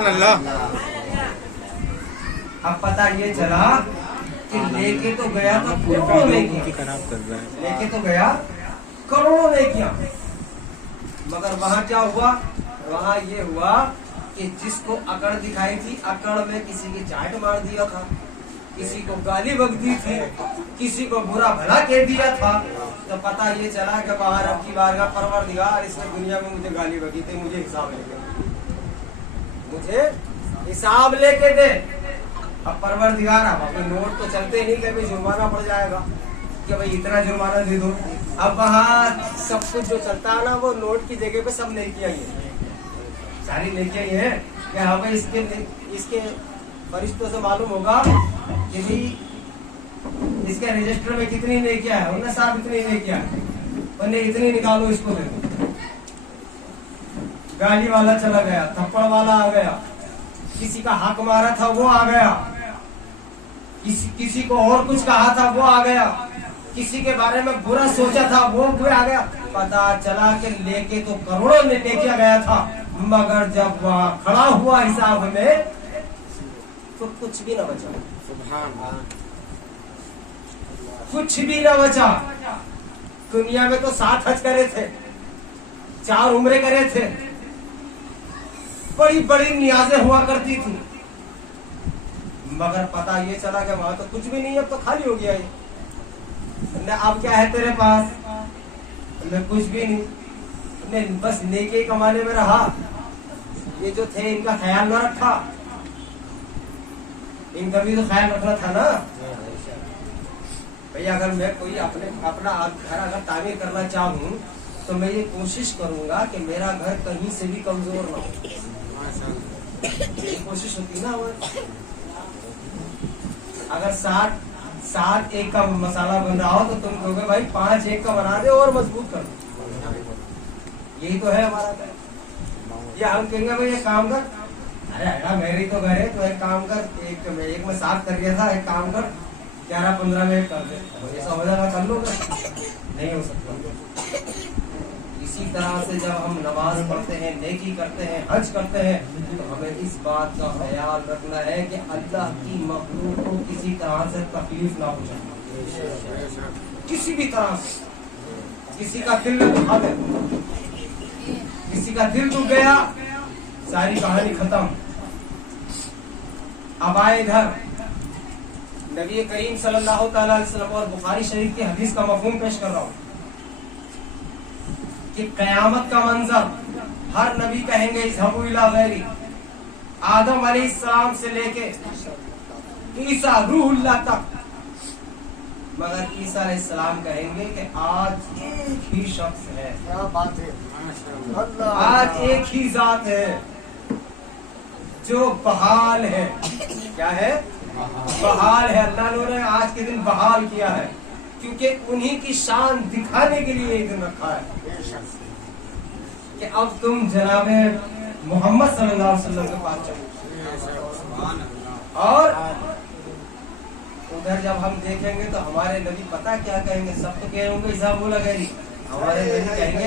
सुभान अल्लाह। अब पता ये चला कि लेके तो गया था करोड़ों नेकियां, खराब कर रहा है। लेके तो गया करोड़ों नेकियां, मगर वहां क्या हुआ? वहां ये हुआ कि जिसको अकड़ दिखाई थी, अकड़ में किसी की चाट मार दिया था, किसी को गाली बक दी थी, किसी को बुरा भला कह दिया था। तो पता ये चला कि बाहर अब की बार का परवरदिगार, इसने दुनिया में मुझे गाली बकी थी, मुझे हिसाब लेके दे। अब परवरदिगार, अब अपने नोट तो चलते नहीं कि भाई जुर्माना पड़ जाएगा कि भाई इतना जुर्माना दे दो। अब वहाँ सब कुछ जो चलता है ना, वो नोट की जगह पे सब नेकियां ही है, सारी नेकियां ही है कि हाँ भाई इसके फरिश्तों से मालूम होगा कि भाई इसके रजिस्टर में कितनी नेकियां है, उन्हें साहब इतनी नेकियां है, उन्हें इतनी निकालो, इसको दे दो। गाली वाला चला गया, थप्पड़ वाला आ गया, किसी का हक मारा था वो आ गया, किसी को और कुछ कहा था वो आ गया, किसी के बारे में बुरा सोचा था वो आ गया। पता चला कि लेके तो करोड़ों ने नेकियां गया था, मगर जब वहां खड़ा हुआ हिसाब में तो कुछ भी न बचा, कुछ भी न बचा। दुनिया में तो 7 हज करे थे, 4 उम्रे करे थे, बड़ी बड़ी नियाजें हुआ करती थी, मगर पता ये चला कि वहां तो कुछ भी नहीं, अब तो खाली हो गया ये। अब क्या है तेरे पास? मैं कुछ भी नहीं, बस नेकी कमाने में रहा। ये जो थे इनका ख्याल न रखा, इनका भी तो ख्याल रखना था ना भैया। अगर मैं कोई अपना घर अगर तामीर करना चाहूँ तो मैं ये कोशिश करूंगा कि मेरा घर कहीं से भी कमजोर ना हो, ये कोशिश होती ना। अगर 7 एक का मसाला बन रहा हो तो तुम कहोगे भाई 5 एक का बना दे और मजबूत कर दो। यही तो है हमारा घर। या हम कहेंगे भाई ये काम कर, अरे मेरी तो घर है तो एक काम कर, एक में 7 कर दिया था, एक काम कर 11-15 में कर दे, ऐसा हो जाएगा, कर लो। नहीं हो सकता। इसी तरह से जब हम नमाज पढ़ते हैं, नेकी करते हैं, हज करते हैं, तो हमें इस बात का ख्याल रखना है कि अल्लाह की मखलूक को किसी तरह से तकलीफ ना हो जाए, किसी भी तरह से। किसी का दिल दुखा दे, किसी का दिल दुख गया, सारी कहानी खत्म। अब आए इधर नबी करीम सल्लल्लाहु अलैहि वसल्लम और बुखारी शरीफ की हदीस का मफहूम पेश कर रहा हूँ कि कयामत का मंजर, हर नबी कहेंगे इज़हबू इला गैरी, आदम अलैहिस्सलाम से लेके ईसा रूहुल्लाह तक, मगर ईसा अलैहिस्सलाम कहेंगे कि आज एक ही शख्स है, क्या बात है, आज एक ही जात है जो बहाल है। क्या है? बहाल है। अल्लाह ने आज के दिन बहाल किया है, क्योंकि उन्हीं की शान दिखाने के लिए ये दिन रखा है कि अब तुम जनाबे मोहम्मद सल्लल्लाहु अलैहि वसल्लम के पास चलो। और उधर जब हम देखेंगे तो हमारे नबी पता क्या कहेंगे? सब तो कहेंगे इज़हबू इला गैरी, हमारे नबी कहेंगे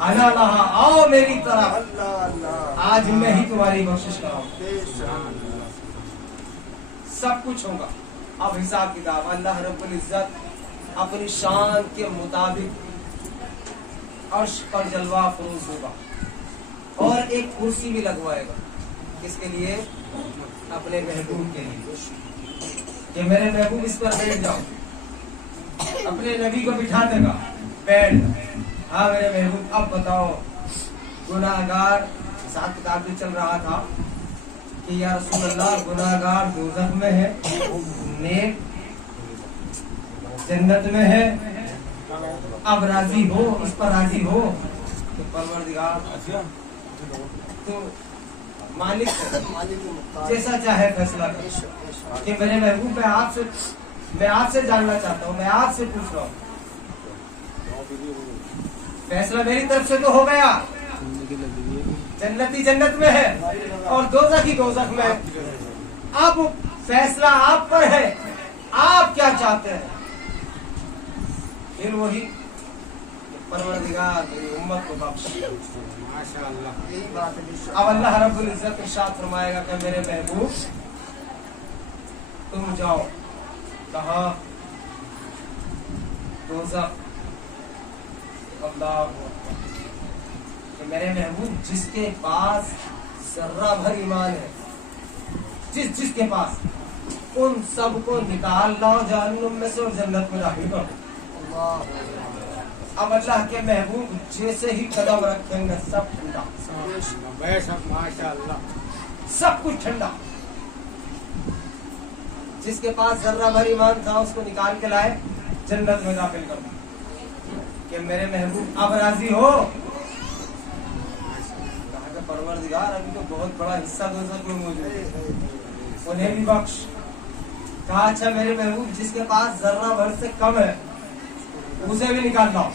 अना लहा, आओ मेरी तरफ, आज मैं ही तुम्हारी बख्शिश कराऊं। सब कुछ होगा। अब हिसाब किताब अल्लाह रब्बुल इज्जत अपनी शान के मुताबिक अर्श पर जलवा फरोज होगा और एक कुर्सी भी लगवाएगा। किसके लिए? अपने महबूब के लिए, कि मेरे महबूब इस पर बैठ जाओ। अपने नबी को बिठा देगा, बैठ, हाँ मेरे महबूब अब बताओ। गुनाहगार, हिसाब किताब भी चल रहा था कि या रसूल अल्लाह गुनाहगार दोज़ख में है, नेक जन्नत में है, अब राजी हो, इस पर राजी हो। तो परवरदिगार तो मालिक जैसा चाहे फैसला कर कि मेरे महबूब मैं आपसे जानना चाहता हूँ, मैं आपसे पूछ रहा हूँ, फैसला मेरी तरफ से तो हो गया, जन्नती जन्नत में है और दोज़खी दोज़ख में है। अब फैसला आप पर है, आप क्या चाहते हैं? फिर वही परवरदिगार मेरी उम्मत को बख्श। माशाअल्लाह। यही बात है। अब अल्लाह रब्बुल इज्जत इरशाद फरमाएगा कि मेरे महबूब तुम जाओ कहाँ? दोज़ख। अल्लाह कि मेरे महबूब जिसके पास जर्रा भर ईमान है, जिसके पास, उन सबको निकाल लाओ जहन्नुम में से और जन्नत में दाखिल करो। अब अल्लाह के महबूब जैसे ही कदम रखेंगे सब ठंडा, माशाअल्लाह, सब कुछ ठंडा। जिसके पास जर्रा भर ईमान था उसको निकाल के लाए, जन्नत में दाखिल कर दिया कि मेरे महबूब अब राजी हो? कहा कि परवरदिगार अभी तो बहुत बड़ा हिस्सा दोज़ख में मौजूद है, उन्हें भी बख्श। कहा अच्छा मेरे महबूब जिसके पास जर्रा भर से कम है उसे भी निकाल लाओ।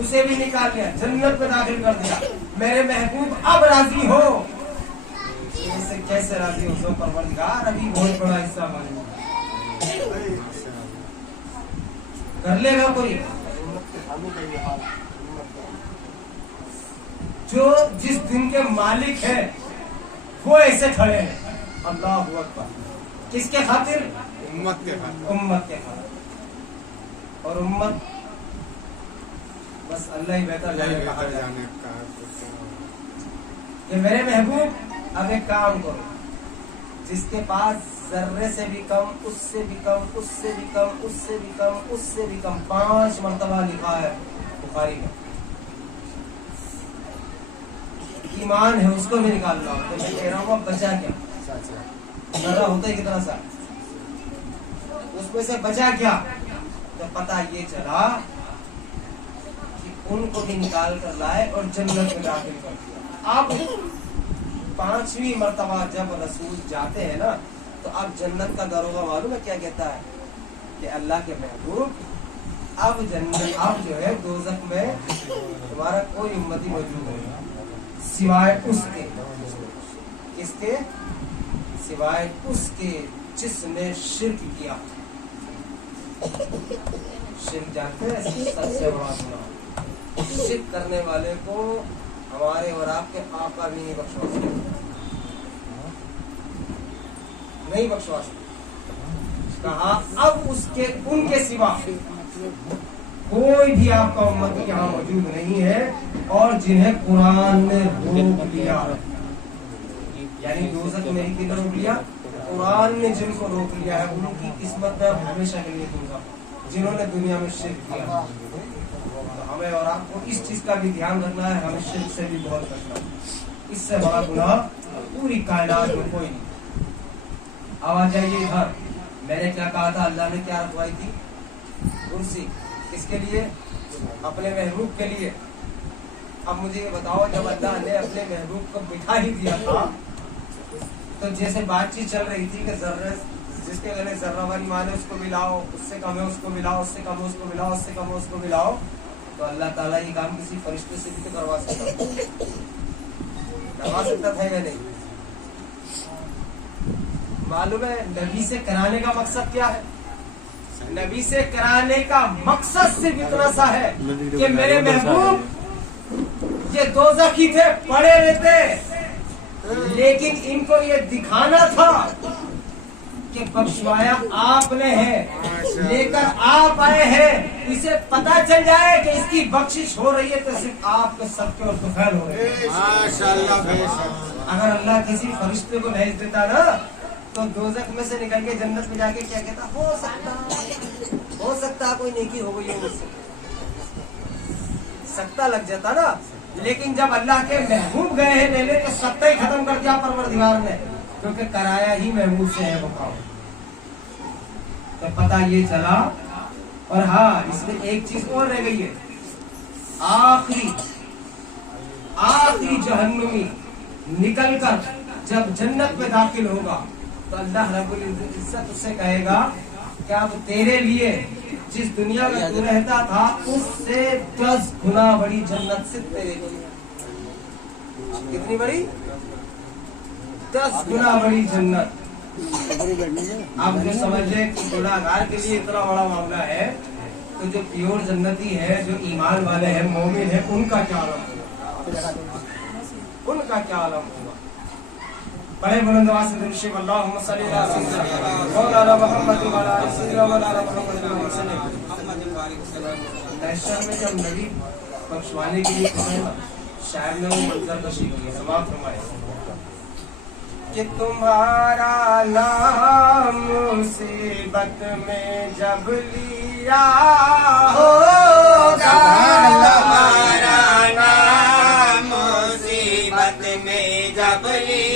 उसे भी निकाल लिया, जन्नत में दाखिल कर दिया। मेरे महबूब अब राजी हो? इससे कैसे राजी हो? परवरदिगार अभी बहुत बड़ा हिस्सा मौजूद है, कर लेगा कोई? जो जिस दिन के मालिक है वो ऐसे खड़े हैं। अल्लाह अकबर। किसके खातिर? उम्मत के खातिर। उम्मत के खातिर। और उम्मत बस अल्लाह ही बेहतर जाने कहा जाए। ये मेरे महबूब अब एक काम करो, जिसके पास जर्रे से भी कम, उससे भी कम, उससे भी कम, उससे भी कम, उससे भी कम 5 मरतबा लिखा है बुखारी में ईमान है, उसको भी निकाल लो। तो मैं कह रहा हूँ अब बचा क्या? जर्रा होता है कितना सा, उसमें से बचा क्या? तो पता ये चला कि उनको भी निकाल कर लाए और जन्नत में दाखिल कर दिया। अब 5वीं मर्तबा जब रसूल जाते हैं ना, तो अब जन्नत का दरोगा मालूम है क्या कहता है कि अल्लाह के महबूब अब जन्नत, अब जो है दोज़ख में तुम्हारा कोई उम्मती मौजूद नहीं सिवाय उसके। किसके? सिवाय उसके जिसने शिर्क किया। शिर्क जानते हैं? सबसे बड़ा गुनाह। शिर्क करने वाले को हमारे और आपके आका भी नहीं बख्शवा सकते, नहीं बख्शवा सकते। कहा अब उसके, उनके सिवा कोई भी आपका उम्मती यहाँ मौजूद नहीं है और जिन्हें कुरान ने रोक लिया, यानी दोज़ख में ही रोक लिया, कुरान ने जिनको रोक लिया है उनकी किस्मत में हमेशा के लिए दूंगा। जिन्होंने दुनिया में शिर्क किया, तो हमें और आपको इस चीज का भी ध्यान रखना है, हमें शिर्क से भी बहुत बचना है। इससे बड़ा गुनाह पूरी कायनात में कोई नहीं। अब आ जाइए इधर, मैंने क्या कहा था? अल्लाह ने क्या रखवाई थी? कुर्सी। किसके लिए? अपने महबूब के लिए। अब मुझे ये बताओ, जब अल्लाह ने अपने महबूब को बिठा ही दिया था, तो जैसे बातचीत चल रही थी कि जर्रे, जिसके गले जर्रा भर ईमान है उसको मिलाओ, उससे कम है उसको मिलाओ, उससे कम है उसको मिलाओ, उससे कम है उसको मिलाओ, तो अल्लाह ताला ये काम किसी फरिश्ते से भी तो करवा सकता था या नहीं? मालूम है नबी से कराने का मकसद क्या है? नबी से कराने का मकसद सिर्फ इतना सा है कि मेरे महबूब ये दोज़खी थे, पड़े रहते, लेकिन इनको ये दिखाना था कि बख्शवाया आपने है, लेकर आप आए हैं, इसे पता चल जाए कि इसकी बख्शिश हो रही है तो सिर्फ आपके सबके और तुफैल हो रहे हैं। अगर अल्लाह किसी फरिश्ते को भेज देता ना, तो दोज़ख में से निकल के जन्नत में जाके क्या कहता? हो सकता कोई नेकी हो गई है मुझसे, सकता लग जाता ना। लेकिन जब अल्लाह के महबूब गए हैं लेने, तो सत्ता ही खत्म कर दिया परवरदिगार ने, क्योंकि कराया ही महबूब से है। बताओ, तो पता ये चला। और हाँ, इसमें एक चीज और रह गई है, आखिरी जहन्नुमी निकलकर जब जन्नत में दाखिल होगा, तो अल्लाह रब्बुल इज्जत उससे कहेगा कि अब तेरे लिए जिस दुनिया में तू रहता था उससे 10 गुना बड़ी जन्नत से तेरे लिए। कितनी बड़ी? 10 गुना बड़ी जन्नत। आप जो समझ लें कि गुनाहगार के लिए इतना बड़ा मामला है, तो तो जो प्योर जन्नती है, जो ईमान वाले हैं, मोमिन है, उनका क्या आलम होगा, उनका क्या आलम होगा। बड़े बुलंद आवाज से दुरूद अल्लाहुम्मा सल्ली अला सय्यिदना मौलाना मुहम्मद व अला आलि सय्यिदना मौलाना मुहम्मद व सल्लम। नेशनल में जब नबी बख्शवाने के लिए शायर ने वो मंजर कशी की, समाप्त फरमाए कि तुम्हारा नाम मुसीबत में जब लिया होगा, तुम्हारा नाम मुसीबत में जब लिया